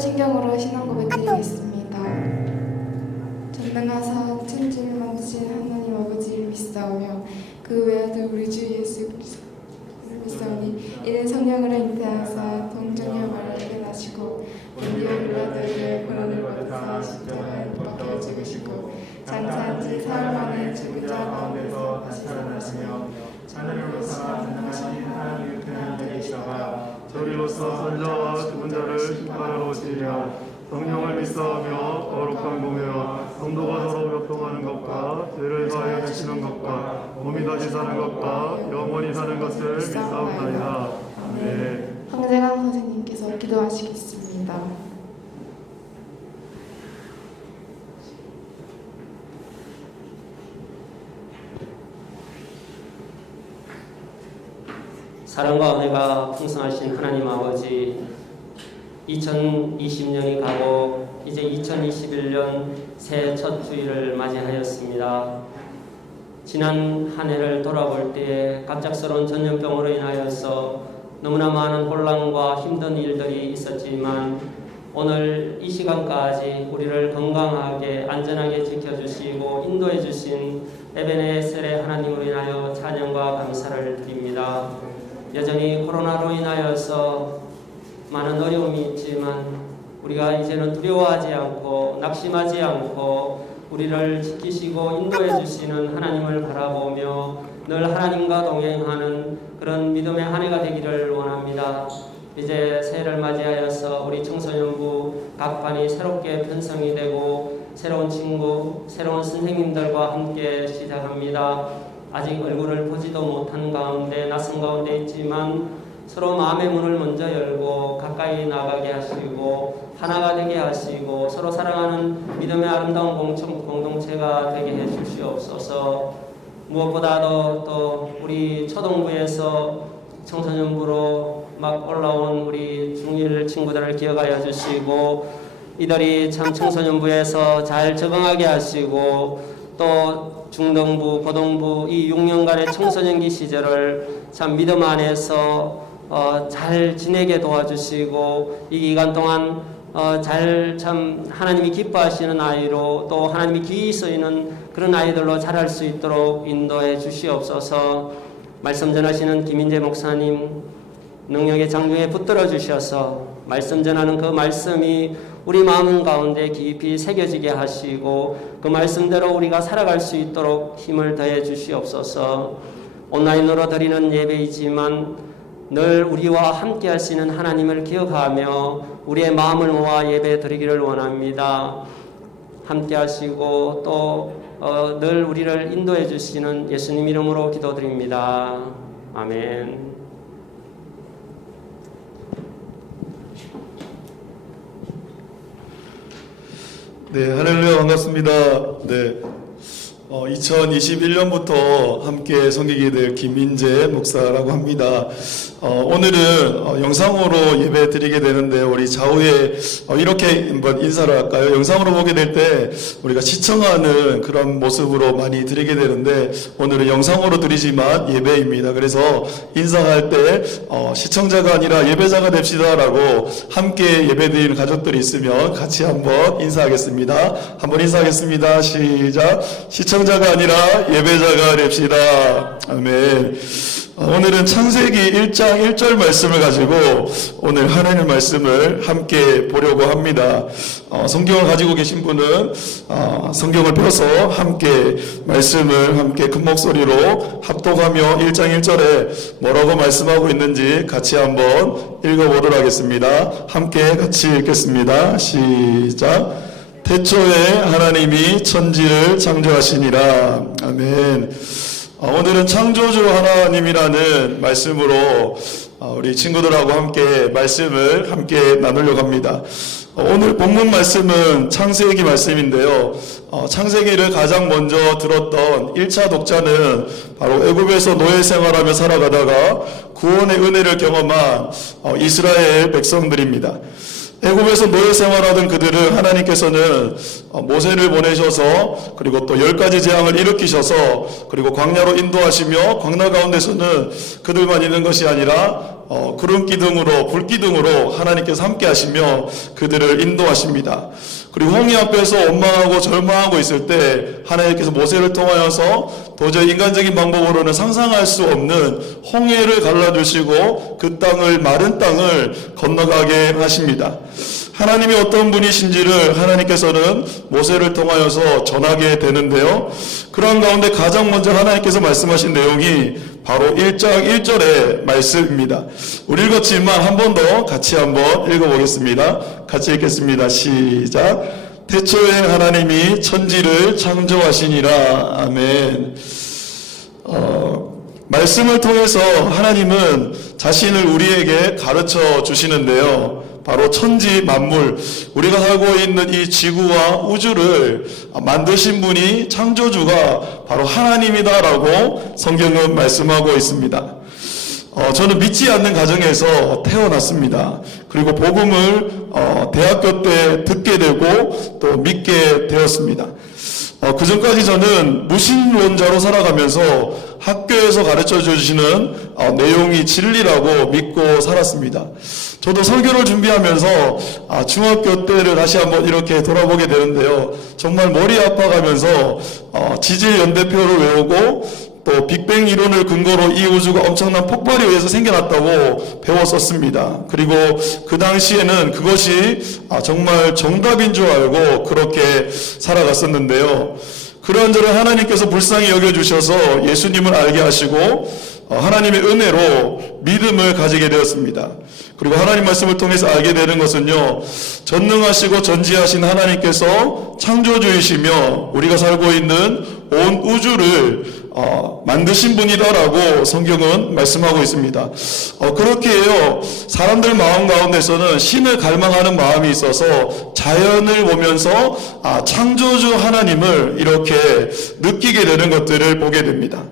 신경으로 신앙 고백드리겠습니다. 전능하사 천지를 만드신 하나님 아버지를 믿사오며 그 외아들 우리 주 예수 그리스도를 믿사오니 이는 성령으로 잉태하사 동정녀 마리아에게 나시고 본디오 빌라도에게 고난을 받으사 십자가에 못 박혀 죽으시고 장사한 지 사흘 만에 죽은 자 가운데서 다시 살아나시며 하늘로서 전능하신 하나님의 편한 자리시다가 저리로서 선자와 죽은 자를 심판하러 오실 것이니라. 성령을 믿사오며 거룩한 공회와 성도가 서로 교통하는 것과 죄를 사하여 주시는 것과 몸이 다시 사는 것과 영원히 사는 것을 믿사옵나이다. 아멘. 황재강 선생님께서 기도하시겠습니다. 사랑과 은혜가 풍성하신 하나님 아버지, 2020년이 가고 이제 2021년 새해 첫 주일을 맞이하였습니다. 지난 한 해를 돌아볼 때에 갑작스러운 전염병으로 인하여서 너무나 많은 혼란과 힘든 일들이 있었지만 오늘 이 시간까지 우리를 건강하게 안전하게 지켜주시고 인도해 주신 에베네셀의 하나님으로 인하여 찬양과 감사를 드립니다. 여전히 코로나로 인하여서 많은 어려움이 있지만 우리가 이제는 두려워하지 않고 낙심하지 않고 우리를 지키시고 인도해 주시는 하나님을 바라보며 늘 하나님과 동행하는 그런 믿음의 한 해가 되기를 원합니다. 이제 새해를 맞이하여서 우리 청소년부 각 반이 새롭게 편성이 되고 새로운 친구, 새로운 선생님들과 함께 시작합니다. 아직 얼굴을 보지도 못한 가운데 낯선 가운데 있지만 서로 마음의 문을 먼저 열고 가까이 나가게 하시고 하나가 되게 하시고 서로 사랑하는 믿음의 아름다운 공동체가 되게 해 주시옵소서. 무엇보다도 또 우리 초등부에서 청소년부로 막 올라온 우리 중1 친구들을 기억하여 주시고 이들이 참 청소년부에서 잘 적응하게 하시고 또 중등부, 고등부 이 6년간의 청소년기 시절을 참 믿음 안에서 잘 지내게 도와주시고 이 기간 동안 잘 참 하나님이 기뻐하시는 아이로 또 하나님이 귀히 쓰이는 그런 아이들로 자랄 수 있도록 인도해 주시옵소서. 말씀 전하시는 김인재 목사님 능력의 장중에 붙들어 주셔서 말씀 전하는 그 말씀이 우리 마음 가운데 깊이 새겨지게 하시고 그 말씀대로 우리가 살아갈 수 있도록 힘을 더해 주시옵소서. 온라인으로 드리는 예배이지만 늘 우리와 함께 하시는 하나님을 기억하며 우리의 마음을 모아 예배 드리기를 원합니다. 함께 하시고 또 늘 우리를 인도해 주시는 예수님 이름으로 기도드립니다. 아멘. 네, 할렐루야 반갑습니다. 네, 2021년부터 함께 섬기게 될 김민재 목사라고 합니다. 오늘은 영상으로 예배 드리게 되는데 우리 좌우에 이렇게 한번 인사를 할까요? 영상으로 보게 될 때 우리가 시청하는 그런 모습으로 많이 드리게 되는데 오늘은 영상으로 드리지만 예배입니다. 그래서 인사할 때 시청자가 아니라 예배자가 됩시다라고 함께 예배 드리는 가족들이 있으면 같이 한번 인사하겠습니다. 한번 인사하겠습니다. 시작. 시청자가 아니라 예배자가 됩시다. 아멘. 오늘은 창세기 1장 1절 말씀을 가지고 오늘 하나님의 말씀을 함께 보려고 합니다. 성경을 가지고 계신 분은 성경을 펴서 함께 말씀을 함께 큰 목소리로 합독하며 1장 1절에 뭐라고 말씀하고 있는지 같이 한번 읽어보도록 하겠습니다. 함께 같이 읽겠습니다. 시작. 태초에 하나님이 천지를 창조하시니라. 아멘. 오늘은 창조주 하나님이라는 말씀으로 우리 친구들하고 함께 말씀을 함께 나누려고 합니다. 오늘 본문 말씀은 창세기 말씀인데요. 창세기를 가장 먼저 들었던 1차 독자는 바로 애굽에서 노예 생활하며 살아가다가 구원의 은혜를 경험한 이스라엘 백성들입니다. 애굽에서 노예 생활하던 그들을 하나님께서는 모세를 보내셔서 그리고 또 10가지 재앙을 일으키셔서 그리고 광야로 인도하시며 광야 가운데서는 그들만 있는 것이 아니라 구름 기둥으로 불 기둥으로 하나님께서 함께 하시며 그들을 인도하십니다. 그리고 홍해 앞에서 원망하고 절망하고 있을 때 하나님께서 모세를 통하여서 도저히 인간적인 방법으로는 상상할 수 없는 홍해를 갈라주시고 그 땅을 마른 땅을 건너가게 하십니다. 하나님이 어떤 분이신지를 하나님께서는 모세를 통하여서 전하게 되는데요. 그런 가운데 가장 먼저 하나님께서 말씀하신 내용이 바로 1장 1절의 말씀입니다. 우리 읽었지만 한 번 더 같이 한번 읽어보겠습니다. 같이 읽겠습니다. 시작. 태초에 하나님이 천지를 창조하시니라. 아멘. 말씀을 통해서 하나님은 자신을 우리에게 가르쳐 주시는데요. 바로 천지 만물, 우리가 살고 있는 이 지구와 우주를 만드신 분이, 창조주가 바로 하나님이다라고 성경은 말씀하고 있습니다. 저는 믿지 않는 가정에서 태어났습니다. 그리고 복음을 대학교 때 듣게 되고 또 믿게 되었습니다. 그 전까지 저는 무신론자로 살아가면서 학교에서 가르쳐 주시는 내용이 진리라고 믿고 살았습니다. 저도 설교를 준비하면서 중학교 때를 다시 한번 이렇게 돌아보게 되는데요. 정말 머리 아파가면서 지질 연대표를 외우고 또 빅뱅 이론을 근거로 이 우주가 엄청난 폭발에 의해서 생겨났다고 배웠었습니다. 그리고 그 당시에는 그것이 정말 정답인 줄 알고 그렇게 살아갔었는데요. 그런저런 하나님께서 불쌍히 여겨주셔서 예수님을 알게 하시고 하나님의 은혜로 믿음을 가지게 되었습니다. 그리고 하나님 말씀을 통해서 알게 되는 것은요, 전능하시고 전지하신 하나님께서 창조주이시며 우리가 살고 있는 온 우주를 만드신 분이다라고 성경은 말씀하고 있습니다. 그렇게 해요. 사람들 마음 가운데서는 신을 갈망하는 마음이 있어서 자연을 보면서 창조주 하나님을 이렇게 느끼게 되는 것들을 보게 됩니다.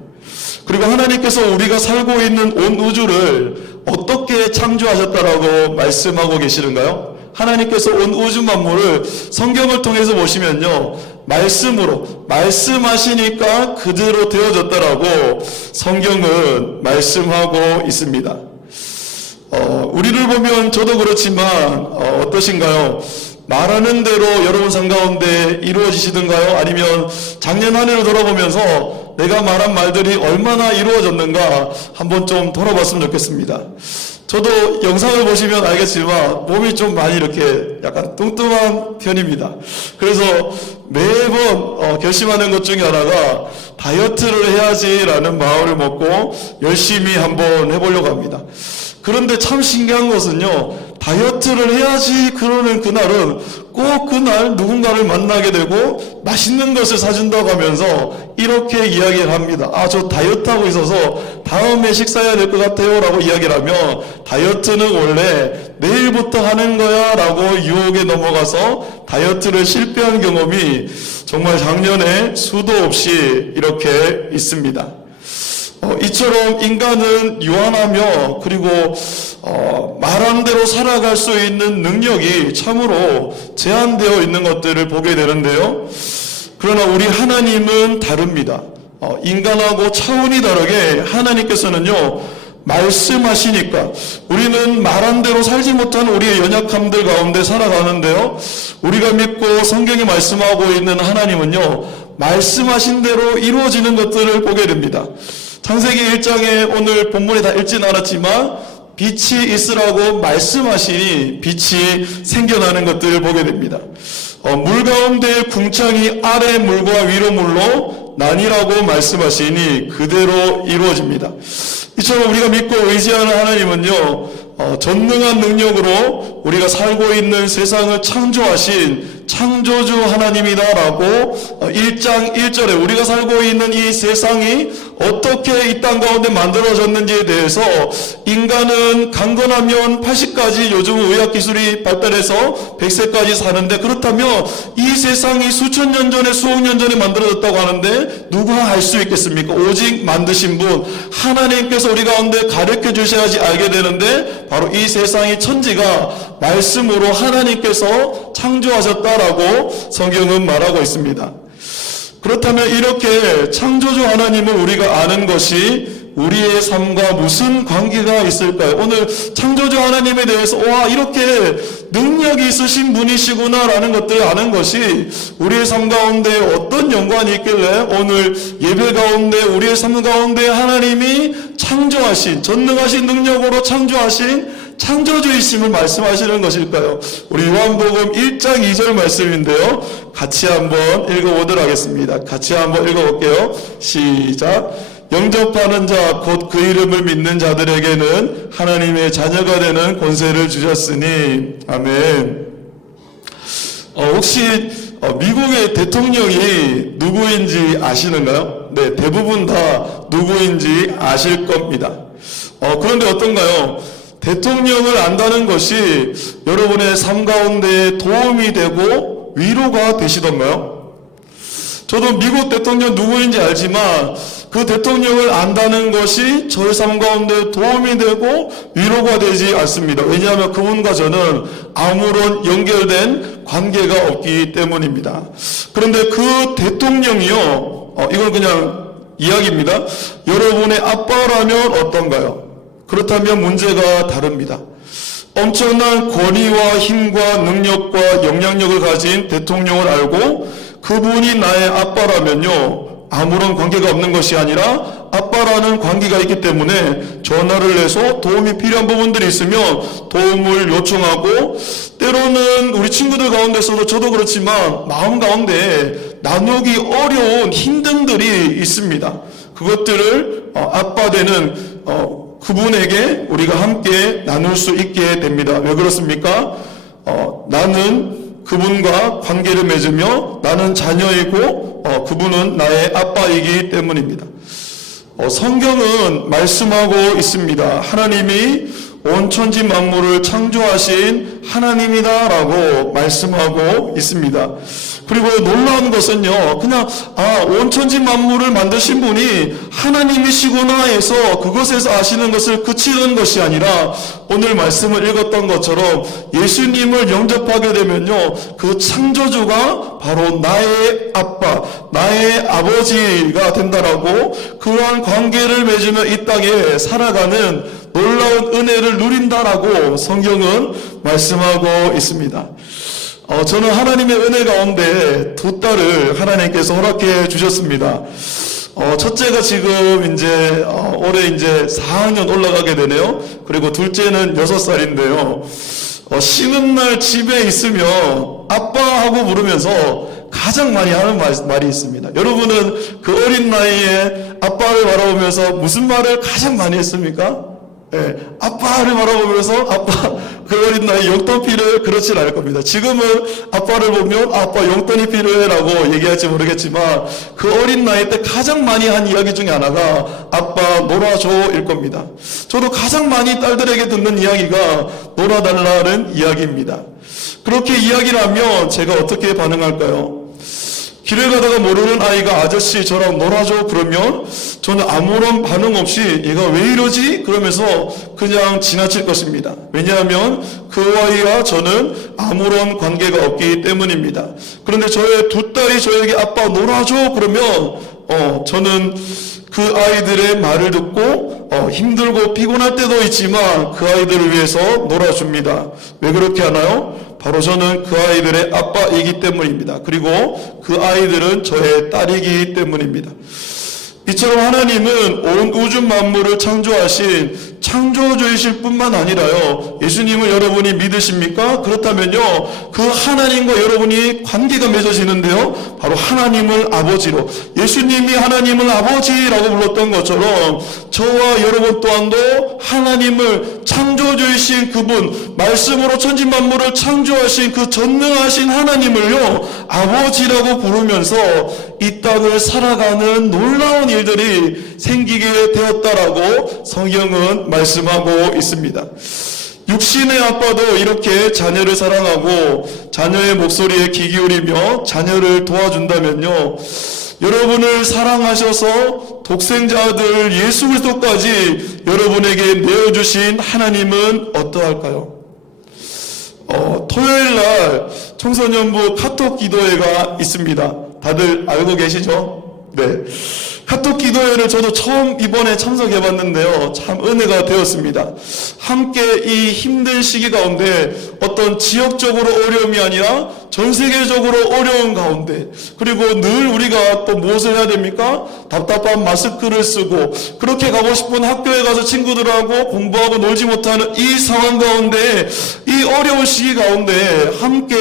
그리고 하나님께서 우리가 살고 있는 온 우주를 어떻게 창조하셨다라고 말씀하고 계시는가요? 하나님께서 온 우주 만물을 성경을 통해서 보시면요, 말씀으로, 말씀하시니까 그대로 되어졌다라고 성경은 말씀하고 있습니다. 우리를 보면 저도 그렇지만 어떠신가요? 말하는 대로 여러분 삶 가운데 이루어지시던가요? 아니면 작년 한 해를 돌아보면서 내가 말한 말들이 얼마나 이루어졌는가 한번 좀 돌아봤으면 좋겠습니다. 저도 영상을 보시면 알겠지만 몸이 좀 많이 이렇게 약간 뚱뚱한 편입니다. 그래서 매번 결심하는 것 중에 하나가 다이어트를 해야지라는 마음을 먹고 열심히 한번 해보려고 합니다. 그런데 참 신기한 것은요, 다이어트를 해야지 그러는 그날은 꼭 그날 누군가를 만나게 되고 맛있는 것을 사준다고 하면서 이렇게 이야기를 합니다. 저 다이어트하고 있어서 다음에 식사해야 될 것 같아요 라고 이야기를 하면, 다이어트는 원래 내일부터 하는 거야 라고 유혹에 넘어가서 다이어트를 실패한 경험이 정말 작년에 수도 없이 이렇게 있습니다. 이처럼 인간은 유한하며 그리고 말한 대로 살아갈 수 있는 능력이 참으로 제한되어 있는 것들을 보게 되는데요. 그러나 우리 하나님은 다릅니다. 인간하고 차원이 다르게 하나님께서는요, 말씀하시니까 우리는 말한 대로 살지 못한 우리의 연약함들 가운데 살아가는데요, 우리가 믿고 성경이 말씀하고 있는 하나님은요, 말씀하신 대로 이루어지는 것들을 보게 됩니다. 창세기 1장에 오늘 본문에 다 읽진 않았지만 빛이 있으라고 말씀하시니 빛이 생겨나는 것들을 보게 됩니다. 물 가운데 궁창이 아래 물과 위로 물로 나뉘라고 말씀하시니 그대로 이루어집니다. 이처럼 우리가 믿고 의지하는 하나님은요, 전능한 능력으로 우리가 살고 있는 세상을 창조하신 창조주 하나님이다라고 1장 1절에 우리가 살고 있는 이 세상이 어떻게 이 땅 가운데 만들어졌는지에 대해서, 인간은 강건하면 80까지 요즘 의학기술이 발달해서 100세까지 사는데, 그렇다면 이 세상이 수천 년 전에 수억 년 전에 만들어졌다고 하는데 누가 알 수 있겠습니까? 오직 만드신 분 하나님께서 우리 가운데 가르쳐 주셔야지 알게 되는데, 바로 이 세상이 천지가 말씀으로 하나님께서 창조하셨다라고 성경은 말하고 있습니다. 그렇다면 이렇게 창조주 하나님을 우리가 아는 것이 우리의 삶과 무슨 관계가 있을까요? 오늘 창조주 하나님에 대해서 이렇게 능력이 있으신 분이시구나라는 것들을 아는 것이 우리의 삶 가운데 어떤 연관이 있길래 오늘 예배 가운데 우리의 삶 가운데 하나님이 창조하신, 전능하신 능력으로 창조하신 창조주이심을 말씀하시는 것일까요? 우리 요한복음 1장 2절 말씀인데요, 같이 한번 읽어보도록 하겠습니다. 같이 한번 읽어볼게요. 시작. 영접하는 자 곧 그 이름을 믿는 자들에게는 하나님의 자녀가 되는 권세를 주셨으니. 아멘. 혹시 미국의 대통령이 누구인지 아시는가요? 네, 대부분 다 누구인지 아실 겁니다. 그런데 어떤가요? 대통령을 안다는 것이 여러분의 삶 가운데 도움이 되고 위로가 되시던가요? 저도 미국 대통령 누구인지 알지만 그 대통령을 안다는 것이 저의 삶 가운데 도움이 되고 위로가 되지 않습니다. 왜냐하면 그분과 저는 아무런 연결된 관계가 없기 때문입니다. 그런데 그 대통령이요, 이건 그냥 이야기입니다. 여러분의 아빠라면 어떤가요? 그렇다면 문제가 다릅니다. 엄청난 권위와 힘과 능력과 영향력을 가진 대통령을 알고 그분이 나의 아빠라면요, 아무런 관계가 없는 것이 아니라 아빠라는 관계가 있기 때문에 전화를 해서 도움이 필요한 부분들이 있으면 도움을 요청하고, 때로는 우리 친구들 가운데서도 저도 그렇지만 마음 가운데 나누기 어려운 힘듦들이 있습니다. 그것들을 아빠 되는 그분에게 우리가 함께 나눌 수 있게 됩니다. 왜 그렇습니까? 나는 그분과 관계를 맺으며 나는 자녀이고 그분은 나의 아빠이기 때문입니다. 성경은 말씀하고 있습니다. 하나님이 온 천지 만물을 창조하신 하나님이다라고 말씀하고 있습니다. 그리고 놀라운 것은요, 그냥 온 천지 만물을 만드신 분이 하나님이시구나 해서 그것에서 아시는 것을 그치는 것이 아니라 오늘 말씀을 읽었던 것처럼 예수님을 영접하게 되면요, 그 창조주가 바로 나의 아빠, 나의 아버지가 된다라고, 그러한 관계를 맺으며 이 땅에 살아가는 놀라운 은혜를 누린다라고 성경은 말씀하고 있습니다. 저는 하나님의 은혜 가운데 두 딸을 하나님께서 허락해 주셨습니다. 첫째가 지금 이제 올해 이제 4학년 올라가게 되네요. 그리고 둘째는 6살인데요. 쉬는 날 집에 있으면 아빠하고 부르면서 가장 많이 하는 말이 있습니다. 여러분은 그 어린 나이에 아빠를 바라보면서 무슨 말을 가장 많이 했습니까? 네, 아빠를 바라보면서 아빠 그 어린 나이 용돈 필요해 그렇진 않을 겁니다. 지금은 아빠를 보면 아빠 용돈이 필요해라고 얘기할지 모르겠지만 그 어린 나이 때 가장 많이 한 이야기 중에 하나가 아빠 놀아줘일 겁니다. 저도 가장 많이 딸들에게 듣는 이야기가 놀아달라는 이야기입니다. 그렇게 이야기를 하면 제가 어떻게 반응할까요? 길을 가다가 모르는 아이가 아저씨 저랑 놀아줘 그러면 저는 아무런 반응 없이 얘가 왜 이러지? 그러면서 그냥 지나칠 것입니다. 왜냐하면 그 아이와 저는 아무런 관계가 없기 때문입니다. 그런데 저의 두 딸이 저에게 아빠 놀아줘 그러면 저는 그 아이들의 말을 듣고 힘들고 피곤할 때도 있지만 그 아이들을 위해서 놀아줍니다. 왜 그렇게 하나요? 바로 저는 그 아이들의 아빠이기 때문입니다. 그리고 그 아이들은 저의 딸이기 때문입니다. 이처럼 하나님은 온 우주 만물을 창조하신 창조주이실 뿐만 아니라요, 예수님을 여러분이 믿으십니까? 그렇다면요, 그 하나님과 여러분이 관계가 맺어지는데요, 바로 하나님을 아버지로, 예수님이 하나님을 아버지라고 불렀던 것처럼 저와 여러분 또한도 하나님을, 창조주이신 그분, 말씀으로 천지 만물을 창조하신 그 전능하신 하나님을요 아버지라고 부르면서 이 땅을 살아가는 놀라운 일들이 생기게 되었다라고 성경은 말씀하고 있습니다. 육신의 아빠도 이렇게 자녀를 사랑하고 자녀의 목소리에 귀 기울이며 자녀를 도와준다면요, 여러분을 사랑하셔서 독생자 아들 예수 그리스도까지 여러분에게 내어주신 하나님은 어떠할까요? 토요일날 청소년부 카톡 기도회가 있습니다. 다들 알고 계시죠? 네. 카톡 기도회를 저도 처음 이번에 참석해봤는데요, 참 은혜가 되었습니다. 함께 이 힘든 시기 가운데 어떤 지역적으로 어려움이 아니라 전 세계적으로 어려운 가운데, 그리고 늘 우리가 또 무엇을 해야 됩니까? 답답한 마스크를 쓰고 그렇게 가고 싶은 학교에 가서 친구들하고 공부하고 놀지 못하는 이 상황 가운데, 이 어려운 시기 가운데 함께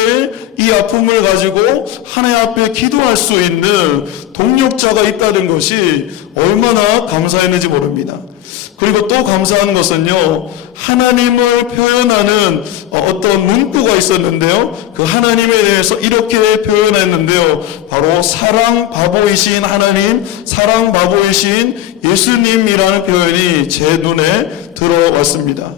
이 아픔을 가지고 하나님 앞에 기도할 수 있는 동력자가 있다는 것이 얼마나 감사했는지 모릅니다. 그리고 또 감사한 것은요, 하나님을 표현하는 어떤 문구가 있었는데요, 그 하나님에 대해서 이렇게 표현했는데요, 바로 사랑 바보이신 하나님, 사랑 바보이신 예수님이라는 표현이 제 눈에 들어왔습니다.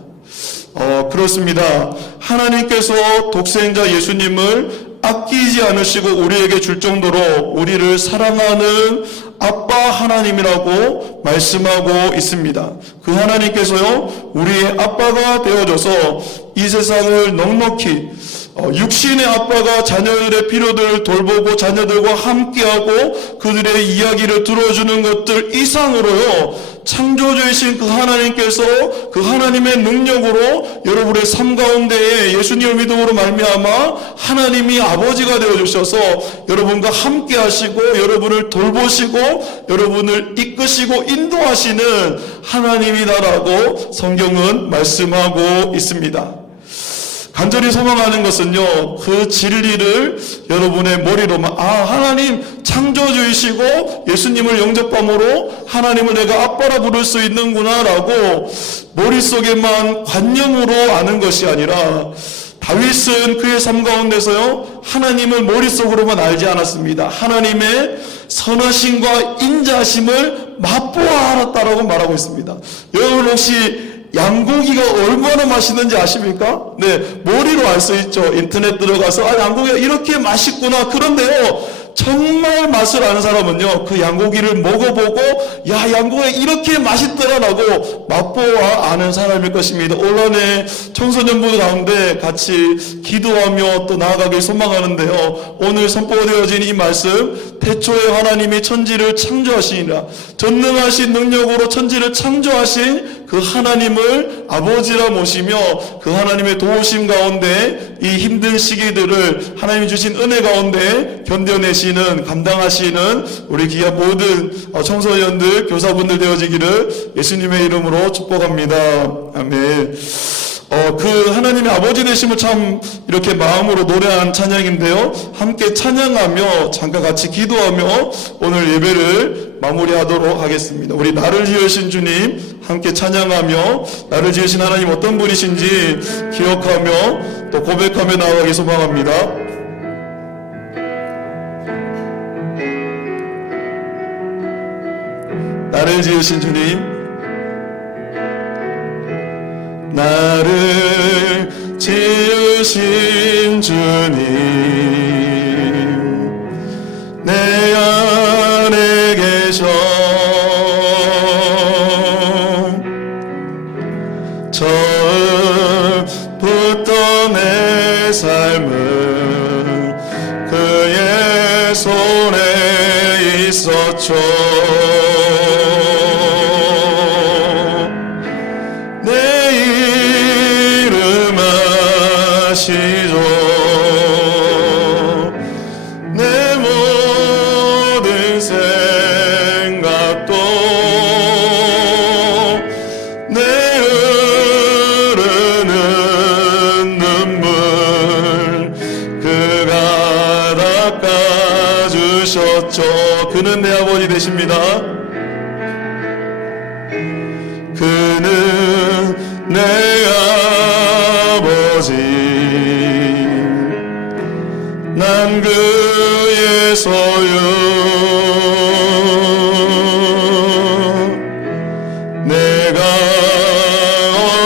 그렇습니다. 하나님께서 독생자 예수님을 아끼지 않으시고 우리에게 줄 정도로 우리를 사랑하는 아빠 하나님이라고 말씀하고 있습니다. 그 하나님께서요, 우리의 아빠가 되어줘서 이 세상을 넉넉히 육신의 아빠가 자녀들의 필요들을 돌보고 자녀들과 함께하고 그들의 이야기를 들어주는 것들 이상으로요, 창조주이신 그 하나님께서 그 하나님의 능력으로 여러분의 삶 가운데에 예수님을 믿음으로 말미암아 하나님이 아버지가 되어주셔서 여러분과 함께 하시고 여러분을 돌보시고 여러분을 이끄시고 인도하시는 하나님이다라고 성경은 말씀하고 있습니다. 간절히 소망하는 것은요, 그 진리를 여러분의 머리로만, 하나님 창조주이시고 예수님을 영접함으로 하나님을 내가 아빠라 부를 수 있는구나 라고 머릿속에만 관념으로 아는 것이 아니라, 다윗은 그의 삶 가운데서요, 하나님을 머릿속으로만 알지 않았습니다. 하나님의 선하심과 인자심을 맛보아 알았다라고 말하고 있습니다. 여러분 혹시 양고기가 얼마나 맛있는지 아십니까? 네, 머리로 알 수 있죠. 인터넷 들어가서 양고기가 이렇게 맛있구나. 그런데요, 정말 맛을 아는 사람은요, 그 양고기를 먹어보고 양고기가 이렇게 맛있더라라고 맛보아 아는 사람일 것입니다. 올 한해 청소년부 가운데 같이 기도하며 또 나아가길 소망하는데요, 오늘 선포되어진 이 말씀, 태초에 하나님이 천지를 창조하시니라, 전능하신 능력으로 천지를 창조하신 그 하나님을 아버지라 모시며 그 하나님의 도우심 가운데 이 힘든 시기들을 하나님이 주신 은혜 가운데 견뎌내시는, 감당하시는 우리 귀한 모든 청소년들, 교사분들 되어지기를 예수님의 이름으로 축복합니다. 아멘. 그 하나님의 아버지 되심을 참 이렇게 마음으로 노래한 찬양인데요, 함께 찬양하며 잠깐 같이 기도하며 오늘 예배를 마무리하도록 하겠습니다. 우리 나를 지으신 주님 함께 찬양하며 나를 지으신 하나님 어떤 분이신지 기억하며 또 고백하며 나아가기 소망합니다. 나를 지으신 주님, 나를 지으신 주님, 내 안에 계셔 처음부터 내 삶은 그의 손에 있었죠. 내 모든 생각도 내 흐르는 눈물 그가 닦아주셨죠. 그는 내 아버지 되십니다. 그는 내 아버지, 난 그의 소유, 내가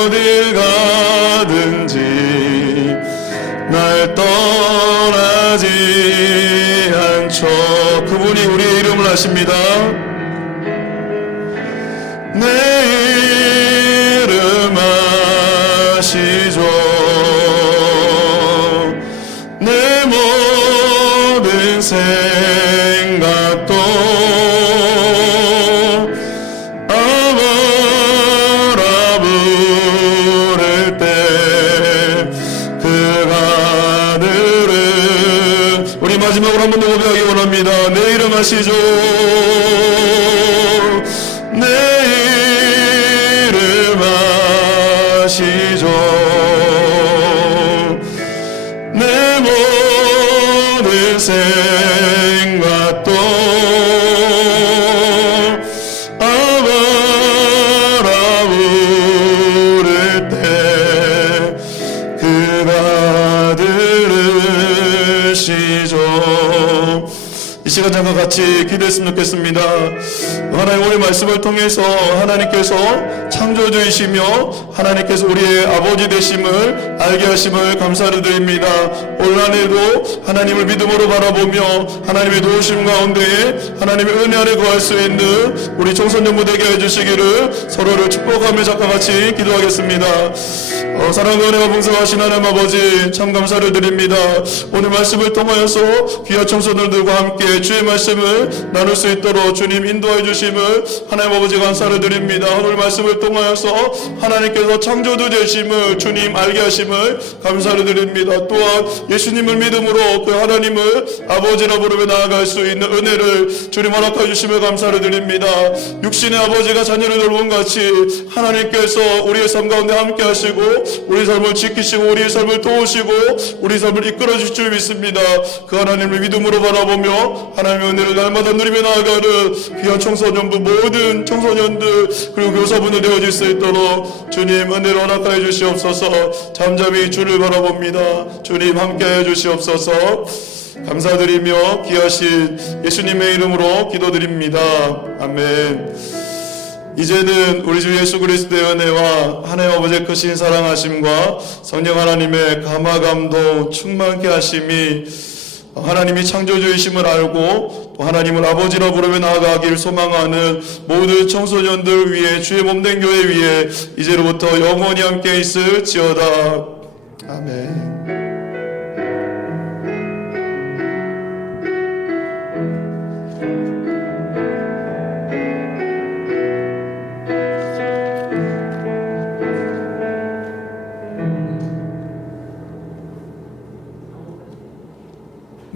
어딜 가든지 날 떠나지 않죠. 그분이 우리의 이름을 아십니다. 내 이름 아시죠. 내 모든 생각도 아버라 부를 때 그가 들은, 우리 마지막으로 한 번 더 고백하기 원합니다. 내 이름 아시죠. 내 이름 아시죠. 내 모든 생각도 아버라 주시죠. 이 시간 잠깐 같이 기도했으면 좋겠습니다. 하나님 오늘 말씀을 통해서 하나님께서 창조주이시며 하나님께서 우리의 아버지 되심을 알게 하심을 감사를 드립니다. 올 한해도 하나님을 믿음으로 바라보며 하나님의 도우심 가운데에 하나님의 은혜 아래 거할 수 있는 우리 청소년부 되게 해주시기를 서로를 축복하며 잠깐 같이 기도하겠습니다. 사랑과 은혜가 풍성하신 하나님 아버지 참 감사를 드립니다. 오늘 말씀을 통하여서 귀한 청소년들과 함께 주의 말씀을 나눌 수 있도록 주님 인도해 주심을 하나님 아버지 감사를 드립니다. 오늘 말씀을 통하여서 하나님께서 창조주 되심을 주님 알게 하심을 감사를 드립니다. 또한 예수님을 믿음으로 그 하나님을 아버지라 부르며 나아갈 수 있는 은혜를 주님 허락해 주심을 감사를 드립니다. 육신의 아버지가 자녀를 돌본 같이 하나님께서 우리의 삶 가운데 함께 하시고 우리 삶을 지키시고 우리의 삶을 도우시고 우리 삶을 이끌어 주실 줄 믿습니다. 그 하나님을 믿음으로 바라보며 하나님의 은혜를 날마다 누리며 나아가는 귀한 청소년부 모든 청소년들 그리고 교사분들 되어질 수 있도록 주님 은혜를 허락하여 주시옵소서. 잠잠히 주를 바라봅니다. 주님 함께하여 주시옵소서. 감사드리며 귀하신 예수님의 이름으로 기도드립니다. 아멘. 이제는 우리 주 예수 그리스도의 은혜와 하나님 아버지의 크신 사랑하심과 성령 하나님의 감화감동 충만케 하심이 하나님이 창조주이심을 알고 또 하나님을 아버지라 부르며 나아가길 소망하는 모든 청소년들 위해 주의 몸된 교회 위에 이제로부터 영원히 함께 있을지어다. 아멘.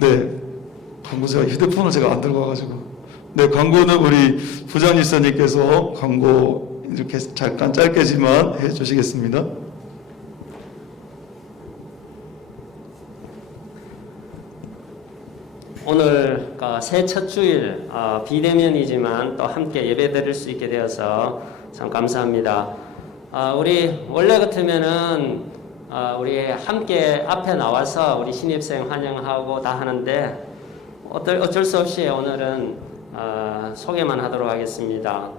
네, 광고 휴대폰을 제가 안 들고 와가지고. 네, 광고는 우리 부장일사님께서 광고 이렇게 잠깐 짧게지만 해주시겠습니다. 오늘 새 첫 주일 비대면이지만 또 함께 예배 드릴 수 있게 되어서 참 감사합니다. 우리 원래 같으면은 우리 함께 앞에 나와서 우리 신입생 환영하고 다 하는데 어쩔 수 없이 오늘은 소개만 하도록 하겠습니다.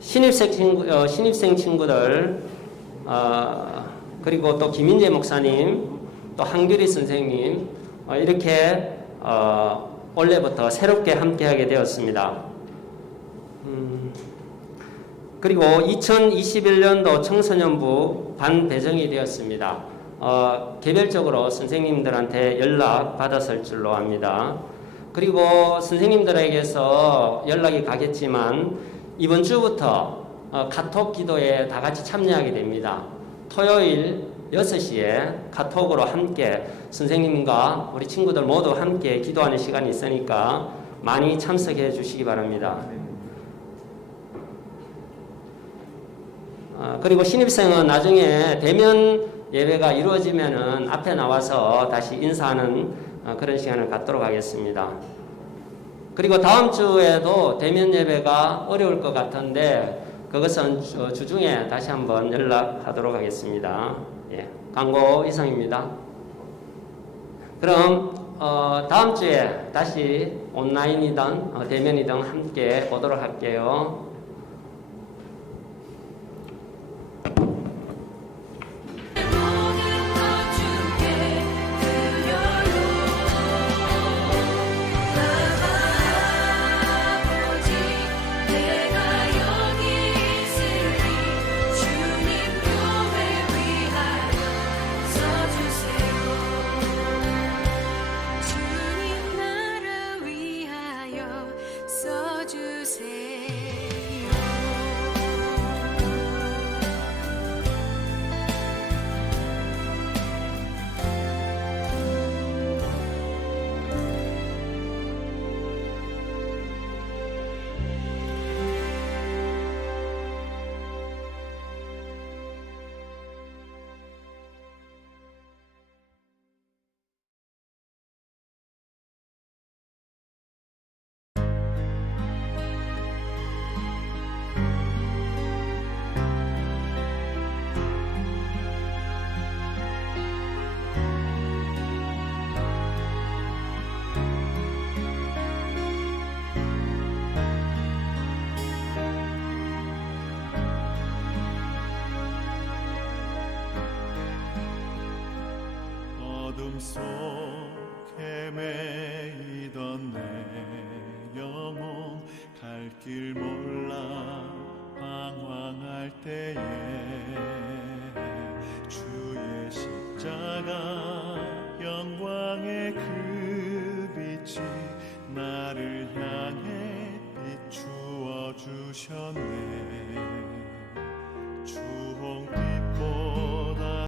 신입생 친구들 그리고 또 김인재 목사님 또 한규리 선생님 이렇게 올해부터 새롭게 함께하게 되었습니다. 그리고 2021년도 청소년부 반 배정이 되었습니다. 개별적으로 선생님들한테 연락 받았을 줄로 압니다. 그리고 선생님들에게서 연락이 가겠지만 이번 주부터 카톡 기도에 다 같이 참여하게 됩니다. 토요일 6시에 카톡으로 함께 선생님과 우리 친구들 모두 함께 기도하는 시간이 있으니까 많이 참석해 주시기 바랍니다. 그리고 신입생은 나중에 대면 예배가 이루어지면은 앞에 나와서 다시 인사하는 그런 시간을 갖도록 하겠습니다. 그리고 다음 주에도 대면 예배가 어려울 것 같은데 그것은 주중에 다시 한번 연락하도록 하겠습니다. 예, 광고 이상입니다. 그럼 다음 주에 다시 온라인이든 대면이든 함께 보도록 할게요. 주님 나를 위하여 써주세 어둠 속 헤매이던 내 영혼 갈 길 몰라 방황할 때에